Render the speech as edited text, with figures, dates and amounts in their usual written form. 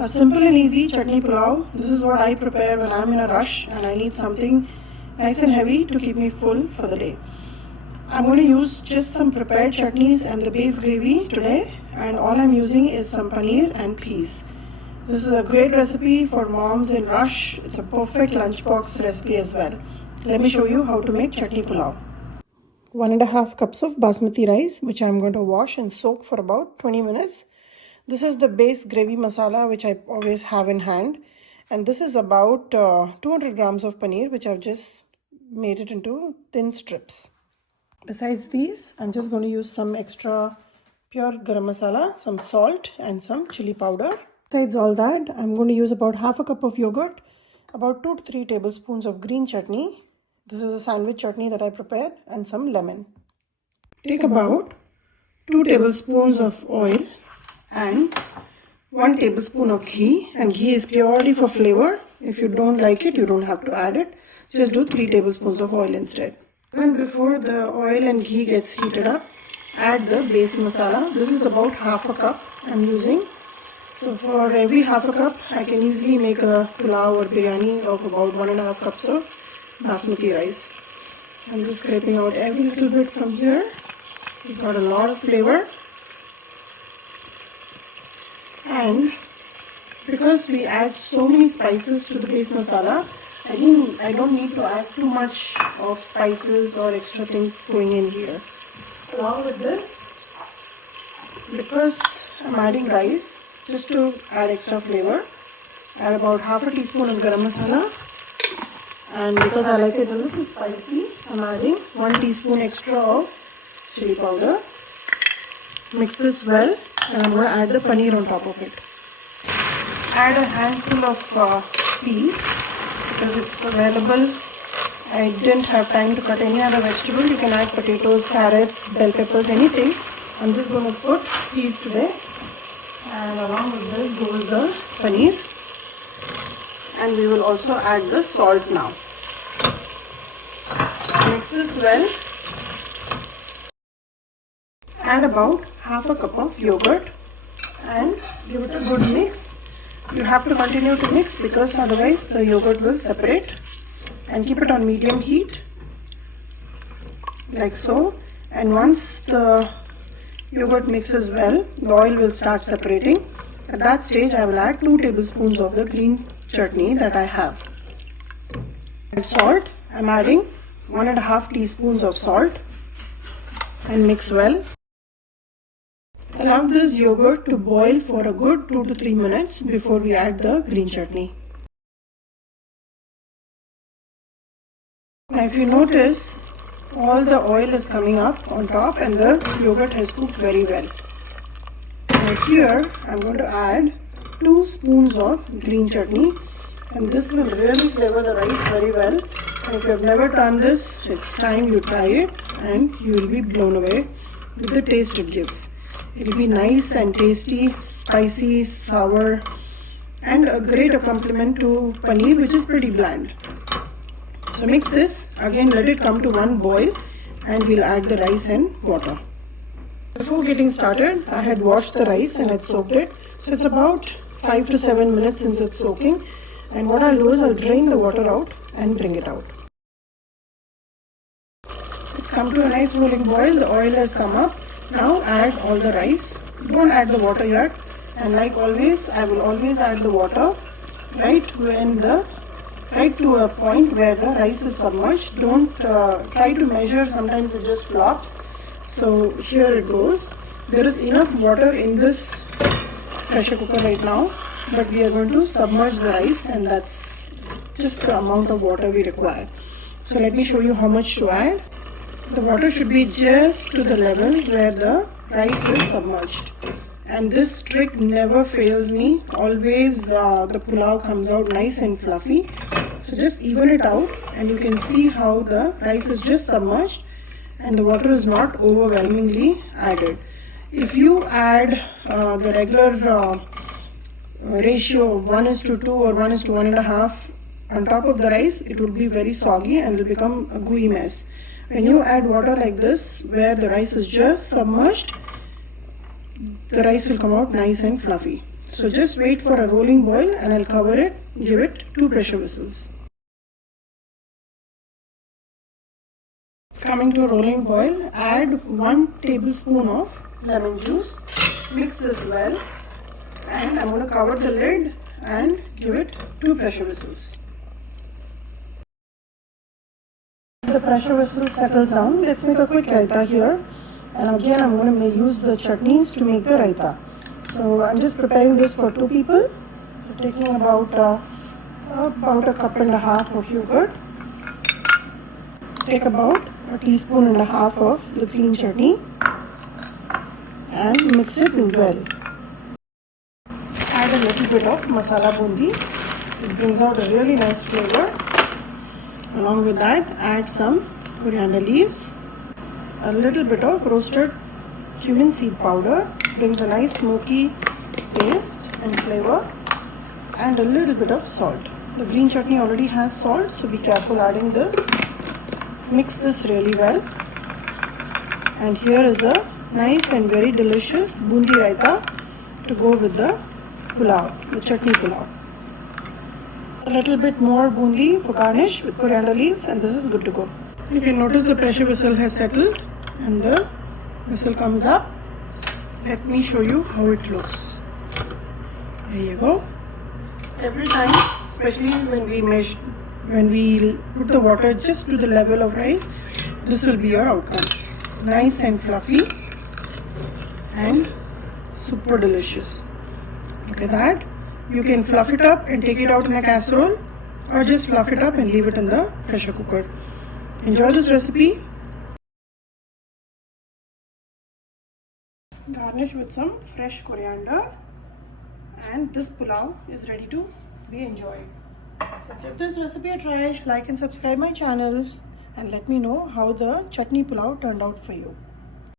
A simple and easy chutney pulao. This is what I prepare when I'm in a rush and I need something nice and heavy to keep me full for the day. I'm going to use just some prepared chutneys and the base gravy today, and all I'm using is some paneer and peas. This is a great recipe for moms in rush. It's a perfect lunchbox recipe as well. Let me show you how to make chutney pulao. 1.5 cups of basmati rice, which I'm going to wash and soak for about 20 minutes. This is the base gravy masala, which I always have in hand. And this is about 200 grams of paneer, which I've just made it into thin strips. Besides these, I'm just going to use some extra pure garam masala, some salt and some chili powder. Besides all that, I'm going to use about half a cup of yogurt, about 2 to 3 tablespoons of green chutney. This is a sandwich chutney that I prepared, and some lemon. Take about 2 tablespoons of oil and 1 tablespoon of ghee, and ghee is purely for flavor. If you don't like it, you don't have to add it. Just do 3 tablespoons of oil instead. And before the oil and ghee gets heated up, add the base masala. This is about half a cup I'm using. So for every half a cup, I can easily make a pulao or biryani of about 1.5 cups of basmati rice. So I'm just scraping out every little bit from here. It's got a lot of flavor. And because we add so many spices to the base masala, I don't need to add too much of spices or extra things going in here. Along with this, because I'm adding rice, just to add extra flavor, add about half a teaspoon of garam masala. And because I like it a little spicy, I'm adding 1 teaspoon extra of chili powder. Mix this well, and I'm going to add the paneer on top of it. Add a handful of peas because it's available. I didn't have time to cut any other vegetable. You can add potatoes, carrots, bell peppers, anything. I'm just going to put peas today. And along with this goes the paneer. And we will also add the salt now. Mix this well. Add about half a cup of yogurt and give it a good mix. You have to continue to mix because otherwise the yogurt will separate. And keep it on medium heat like so. And once the yogurt mixes well, the oil will start separating. At that stage, I will add 2 tablespoons of the green chutney that I have. And salt, I'm adding 1.5 teaspoons of salt and mix well. Allow this yogurt to boil for a good 2 to 3 minutes before we add the green chutney. Now if you notice, all the oil is coming up on top and the yogurt has cooked very well. Now here I'm going to add 2 spoons of green chutney, and this will really flavor the rice very well. And if you have never done this, it's time you try it and you will be blown away with the taste it gives. It will be nice and tasty, spicy, sour, and a great accompaniment to paneer, which is pretty bland. So mix this, again let it come to one boil, and we'll add the rice and water. Before getting started, I had washed the rice and had soaked it. So it's about 5 to 7 minutes since it's soaking. And what I'll do is I'll drain the water out and bring it out. It's come to a nice rolling boil, the oil has come up. Now add all the rice. Don't add the water yet. And like always, I will always add the water right to a point where the rice is submerged. Don't try to measure, sometimes it just flops. So here it goes. There is enough water in this pressure cooker right now, but we are going to submerge the rice, and that's just the amount of water we require. So let me show you how much to add. The water should be just to the level where the rice is submerged. And this trick never fails me. Always the pulao comes out nice and fluffy. So just even it out, and you can see how the rice is just submerged and the water is not overwhelmingly added. If you add the regular ratio of 1:2 or 1:1.5 on top of the rice, it will be very soggy and will become a gooey mess. When you add water like this, where the rice is just submerged, the rice will come out nice and fluffy. So just wait for a rolling boil and I'll cover it, give it 2 pressure whistles. It's coming to a rolling boil. Add 1 tablespoon of lemon juice. Mix this well and I'm going to cover the lid and give it 2 pressure whistles. The pressure whistle settles down. Let's make a quick raita here. And again I'm going to use the chutneys to make the raita. So I'm just preparing this for 2 people. So taking about a cup and a half of yogurt. Take about a teaspoon and a half of the green chutney and mix it well. Add a little bit of masala bundi. It brings out a really nice flavor. Along with that, add some coriander leaves. A little bit of roasted cumin seed powder. Brings a nice smoky taste and flavor. And a little bit of salt. The green chutney already has salt, so be careful adding this. Mix this really well. And here is a nice and very delicious bundi raita to go with the pulao, the chutney pulao. A little bit more bundi for garnish with coriander leaves, and this is good to go. You can notice the pressure whistle has settled and the whistle comes up. Let me show you how it looks. There you go. Every time, especially when we put the water just to the level of rice, this will be your outcome. Nice and fluffy and super delicious. Look at that. You can fluff it up and take it out in a casserole, or just fluff it up and leave it in the pressure cooker. Enjoy this recipe. Garnish with some fresh coriander, and this pulao is ready to be enjoyed. So give this recipe a try, like and subscribe my channel, and let me know how the chutney pulao turned out for you.